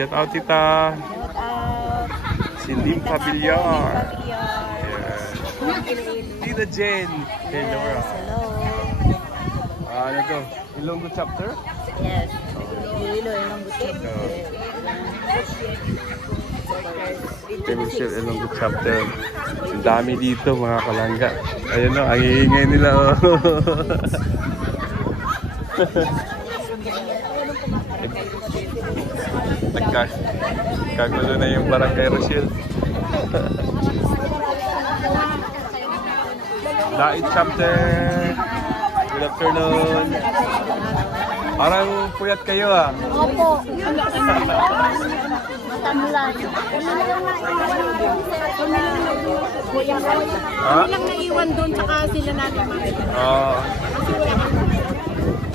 Shout out tita. Shout out. Cindy Pabiliar. Pabiliar. Tita Jen. Hey, Laura. Hello. Ano to? Ilonggo chapter? Yes. Iloilo, Ilonggo chapter. Temisir Ilonggo chapter. Ang dami dito mga kalangga. Ayun o, ang iingay nila o. Nagkagulo na yung Barangay Rochelle. Dait chapter. Good afternoon. Parang puyat kayo ah. Opo. Matamlan. Ha? Lang naiwan doon, tsaka sila natin mga.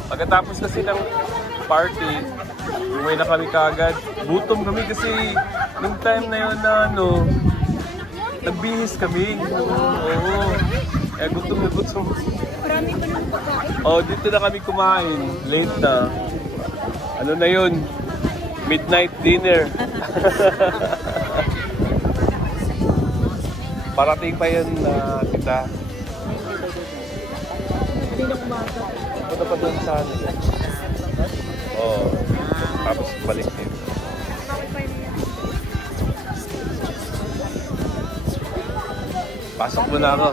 Pagkatapos kasi ng party, umuwi na kami kaagad. Gutom kami kasi nung time na yun na ano, nagbihis kami. Oo. Kaya gutom na gutom. Marami pa ng pagkain. Oh, dito na kami kumain. Late na. Ano na yun? Midnight dinner. Parating pa yan na tita. Hindi na kumaka. Punta pa doon sa ano. Oo. Tapos balik din. Pasok mo na ako.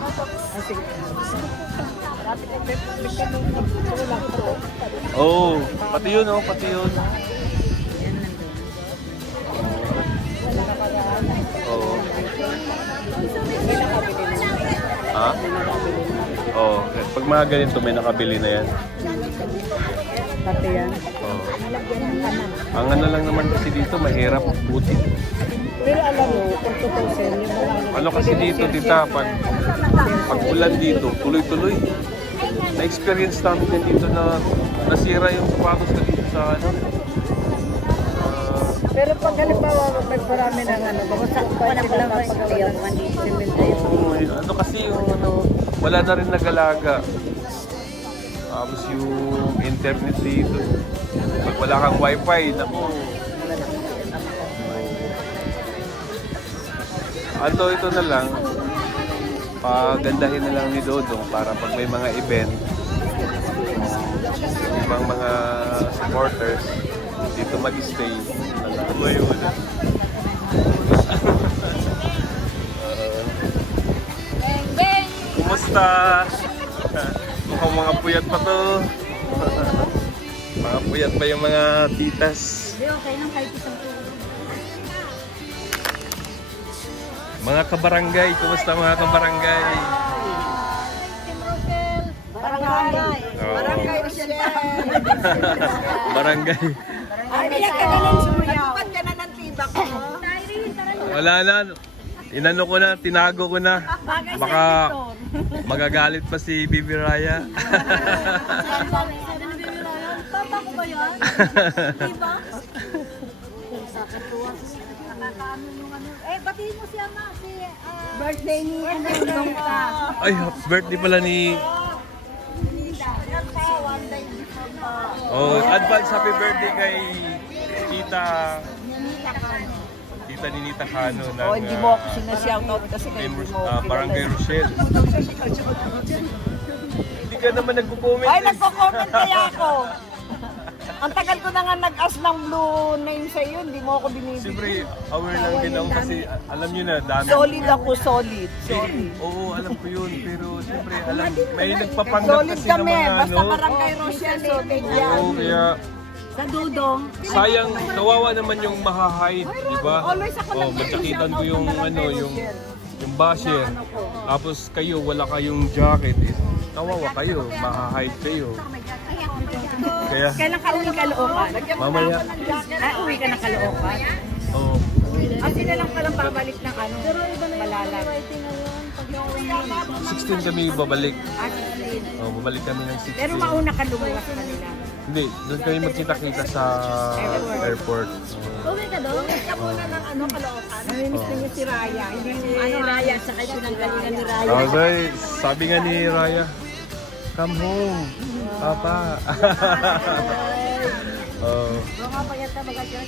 Oh, pati yun oh, pati yun. Oo. Ha? Oo. Pag mga ganito may nakabili na yan. Pati yan. Oo. Ang ano lang naman kasi dito, mahirap buti. Pero alam mo, kung tutusin, yung mga Ano kasi dito, tita, pag ulan dito, tuloy-tuloy. Na-experience namin yan dito na nasira yung sapatos na dito sa ano. pero pag halimbawa, magparami ng ano, baka lang pagkakas, Ano kasi yung ano, wala na rin nag-alaga. Tapos yung internet dito. Pag wala kang wifi, naku. Ano ito na lang, pagandahin na lang ni Dodong para pag may mga event, ibang mga supporters dito mag-stay. Ano ba yun? Kumusta? Mukhang mga puyat pa to. Mga puyat pa yung mga titas. okay lang kahit isang Mga kabarangay, kumusta mga kabarangay? barangay. Oo. Barangay Rochelle. Barangay. Ay, biyak ka na ng sumayaw. Ba't ka na ng tibak mo? Wala na. Inano ko na, tinago ko na. Baka magagalit pa si Bibi Raya. Papa ko ba yan? Diba? Batiin mo siya ma. Birthday ni Anong ka. Ay, happy birthday pala ni... Oh, advance happy birthday kay Tita... Tita Ninita Cano ng... Oh, hindi mo ako sinashoutout kasi kayo hindi mo ako Barangay Rochelle. Hindi ka naman nagko-comment. Ay, nagko-comment kaya ako. Ang tagal ko na nga nag-ask ng blue name sa iyo, hindi mo ako binibigyan. Siyempre, aware lang din ako kasi alam nyo na, dami. Solid ako, solid. Solid. Oo, alam ko yun. Pero siyempre, alam, may nagpapanggap Solid kasi kami, ng mga basta ano. Barangay Rochelle, solid yan. Oo, kaya Sa Dudong. sayang, kawawa naman yung mahahide, di ba? Always ako Oh, magsakitan ko yung ano, yung basher. Tapos kayo, wala kayong jacket. Eh, kawawa kayo, mahahide kayo. Kaya, Kailan ka uwi ka Loocan? mamaya, Uwi ka na Caloocan? oh, Sila lang palang babalik ng ano, Malalag. 16 kami babalik. Oh, babalik kami ng 16. Pero mauna ka lumuwas kanila. Hindi, doon kami magkita-kita sa airport. Uwi ka doon? Ka muna ng ano, Caloocan? Namimiss niyo si Raya. Hindi ano, Raya, sa kayo pinanggalingan ni Raya. Okay, sabi nga ni Raya, come home, Papa. Oh. Mga payat na baga dyan.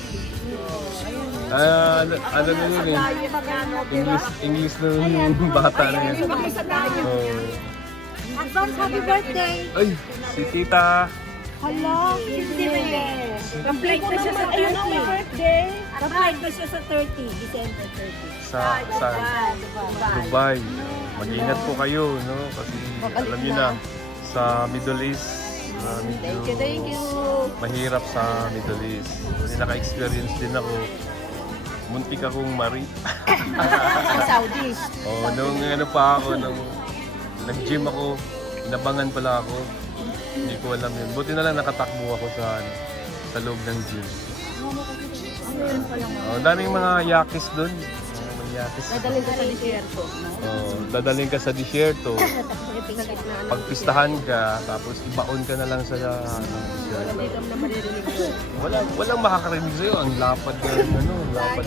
Ano na yun eh. English na yung bata na yan. Oh. Advance happy birthday! Ay, si Tita. Hello! Complete na siya sa 30. birthday. Complete na siya sa 30. December 30. Sa Dubai. Mag-ingat po kayo, no? Kasi alam niyo na, sa Middle East, medyo Thank you. mahirap sa Middle East. Kasi naka-experience din ako. Muntik akong Sa Saudi. Oh, nung ano pa ako, nung nag-gym ako, inabangan pala ako. Hindi ko alam yun. Buti na lang nakatakbo ako sa loob ng gym. Oh, daming mga yakis doon. Yakis. Dadalhin ka sa desierto. Oh, dadaling ka sa desierto. Pagpistahan ka, tapos ibaon ka na lang sa desierto. Walang makakarinig sa'yo. Ang lapad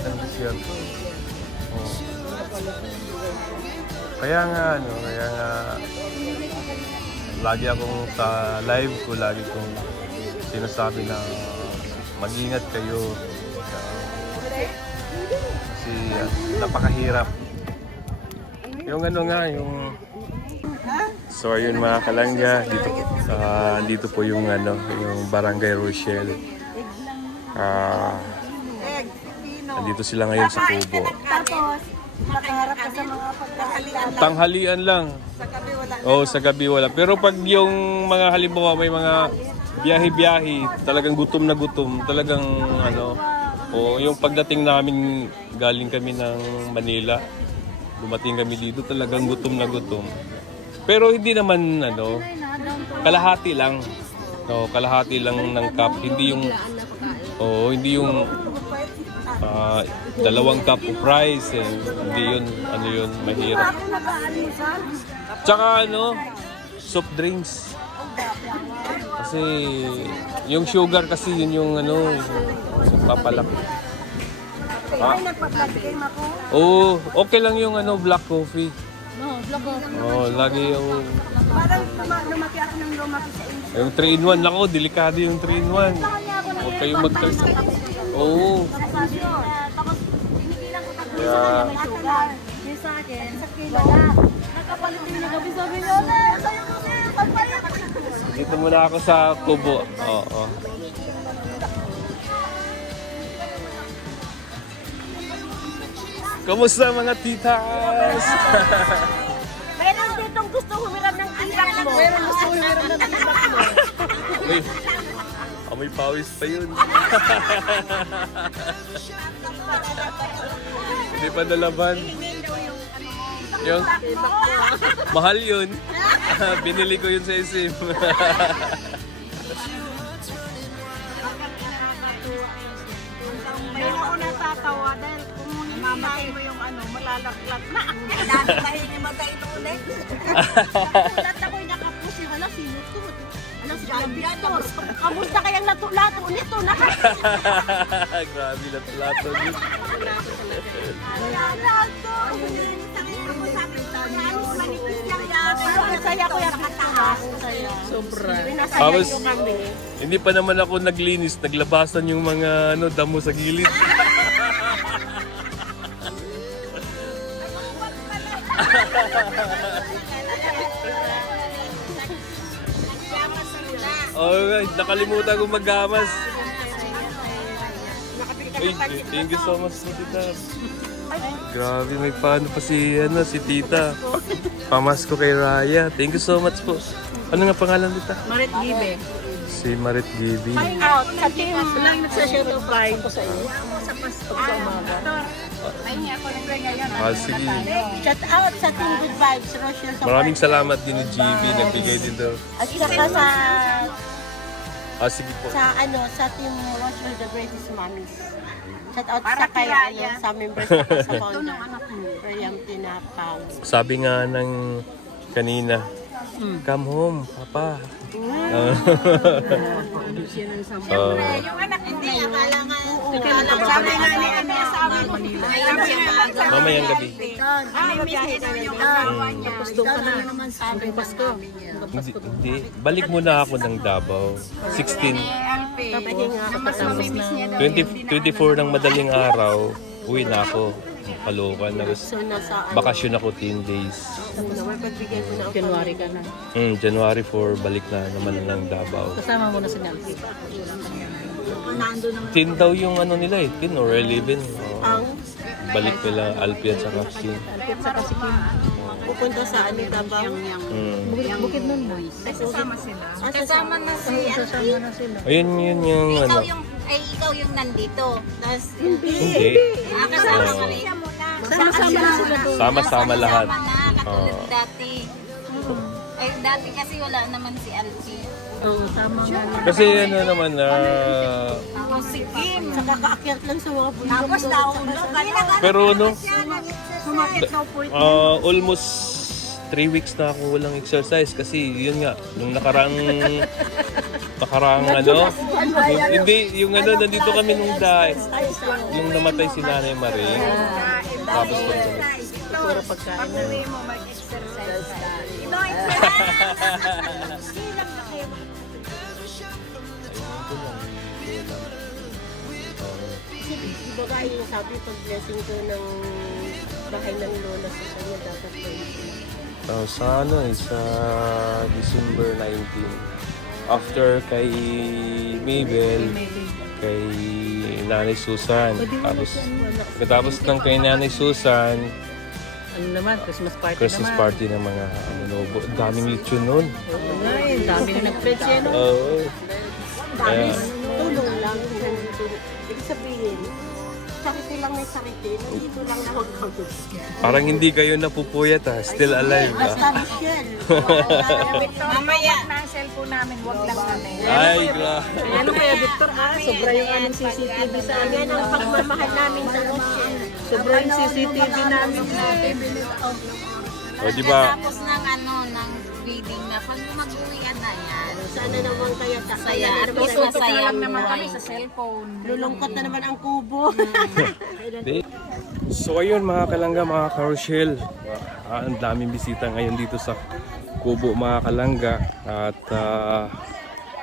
ng desierto. Oh. Kaya nga, lagi akong sa live ko, lagi kong sinasabi na mag-ingat kayo. Kasi napakahirap. Yung So ayun mga kalangga, dito po yung yung Barangay Rochelle. Nandito sila ngayon sa Kubo. Tapos, makaharap ka sa mga pagkakalian. Tanghalian lang. Sa gabi wala. Oo, sa gabi wala. Pero pag yung mga halimbawa may mga biyahe-biyahe, talagang gutom na gutom, talagang yung pagdating namin galing kami ng Manila, dumating kami dito talagang gutom na gutom. Pero hindi naman kalahati lang. No, kalahati lang ng cup, hindi yung 2 cup of rice, hindi yun mahirap. Tsaka soft drinks. Kasi yung sugar kasi yun yung papalaki. Ay, nagpa-blood game ako. Oo, okay lang yung black coffee. No, black coffee. Oo, lagi yung Parang lumaki ako ng lumaki sa inyo. yung 3-in-1 lang ako, delikado yung 3-in-1. Huwag kayong mag-try. Oo. Tapos, pinigilan ko tatlo Yeah. may sugar. Yung sa akin, sa kilo na. Nakapalit din na gabi sabi niya, sa'yo kasi, pagpalit. Dito muna ako sa Kubo. Oo. Kamusta mga titas? Meron ditong gusto humiram ng tiyak mo. Meron gusto humiram ng tiyak mo. Uy, amoy pawis pa yun. Hindi pa nalaban. Yung mahal yun. Binili ko yun sa SM. Kaya ako natatawa dahil kung mamatay mo yung malalaklat na. Dati tayo ni matay ito ulit. Lahat ako'y nakapusi. Hala, sino to? Hala, si Jalbiatos. Kamusta kayang lato-lato nito? Grabe na plato din. Lato! Masaya ko yung kataas. Sobra. Tapos, hindi pa naman ako naglinis, naglabasan yung mga damo sa gilid. Alright, nakalimutan ko maggamas. Uy, thank you so much, Tita. Grabe, may paano pa si Tita. Pamasko kay Raya. Thank you so much po. Ano nga pangalan Tita? Marit Gibe. Si Marit Gibi. Out sa team. Lang nagsashare of life ko sa iyo. Sa Pasko sa umaga. Ay, niya ako nag-pray ngayon. Sige. Shout out sa team Good Vibes, Rochelle. Maraming salamat din ni GB. Nagbigay dito. At saka Sige po. sa team Rochelle The Greatest Mommies. Shout out sa kaya sa members sa founder. Rayam Tinapaw. Sabi nga ng kanina, come home, Papa. Yung anak hindi, akala nga. Sabi nga ni sabi mo. Mamayang gabi. Yung asawa niya. Tapos doon ka na naman sa Pasko. Hindi. Balik muna ako ng Davao. 16. Papahinga ka Mas tapos mamimiss niya daw. 24 ng madaling araw, uwi na ako. Kalukan. Tapos So, nasa bakasyon ako 10 days. naman pagbigyan mo na January ka na. January 4, balik na naman ng Davao. Kasama mo na si Nancy. Nando naman 10 daw yung ano nila eh, 10 or 11. ang Balik nila Alpi at saka Kim. Alpit sa Kasikin. pupunta sa ano, Davao. Bukid nun, boys. Kasama sila. Kasama na si Kasama na sila. Ayun yun yung ano. ikaw yung nandito. Tapos, Hindi. kasama ka rin. Sama-sama na sila doon. Sama-sama lahat. Katulad dati. Ay, dati kasi wala naman si Alfie. Oo, tama nga. Kasi ano naman na Tapos si Kim. Saka kaakyat lang sa mga bundok. Tapos naulog. pero no, Sumakit daw po. almost 3 weeks na ako walang exercise kasi yun nga, nung nakaraang ano, hindi, yung ano, nandito kami nung dahil, yung namatay si Nanay Marie, tapos pag Puro pagkain na. Pag-uwi mo, mag-exercise ka. Ito, silang na kayo. Di ba ba yung sabi pag blessing ko ng bahay ng lola sa kanya dapat po sa ano eh, sa December 19, after kay Mabel, kay Nanay Susan, tapos ng kay Nanay Susan, Ano naman, Christmas party Christmas naman. party ng mga ano, lobo. Daming lechon nun. Oo nga eh, dami na nag-pledge yan. Oo. Kaya, tulong lang. Ibig sabihin, sakit lang may sakit eh. Nandito lang na huwag kang parang hindi kayo napupuyat ha. Still alive ha. Basta Michelle. Mamaya na ang cellphone namin, wag lang namin. Ay, grabe. Ano kaya, Victor? Sobra yung anong CCTV sa amin. Yan ang pagmamahal namin sa Michelle. Sobra yung CCTV namin. O, di ba? Tapos ng ano, ng reading na pag mag-uwi ka na yan. Sana naman kaya Saya, at least Tutok na masaya lang naman buhay. kami sa cellphone. lulungkot na naman ang kubo. So ayun mga kalangga, mga karoshel, ang daming bisita ngayon dito sa Kubo mga kalangga. At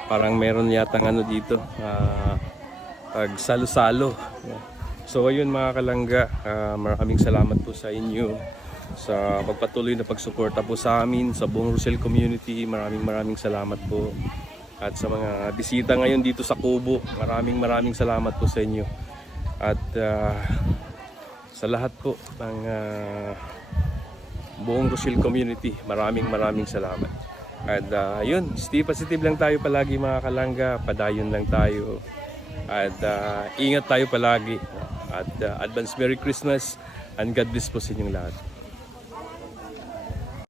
parang meron yatang ano dito, pagsalo-salo. So ayun mga kalangga, maraming salamat po sa inyo sa pagpatuloy na pagsuporta po sa amin, sa buong Rochelle community. Maraming salamat po. At sa mga bisita ngayon dito sa Kubo, maraming salamat po sa inyo. At sa lahat po ng buong Rochelle community, maraming salamat. At yun, stay positive lang tayo palagi mga kalangga, padayon lang tayo. At ingat tayo palagi. At advance Merry Christmas and God bless po sa inyong lahat.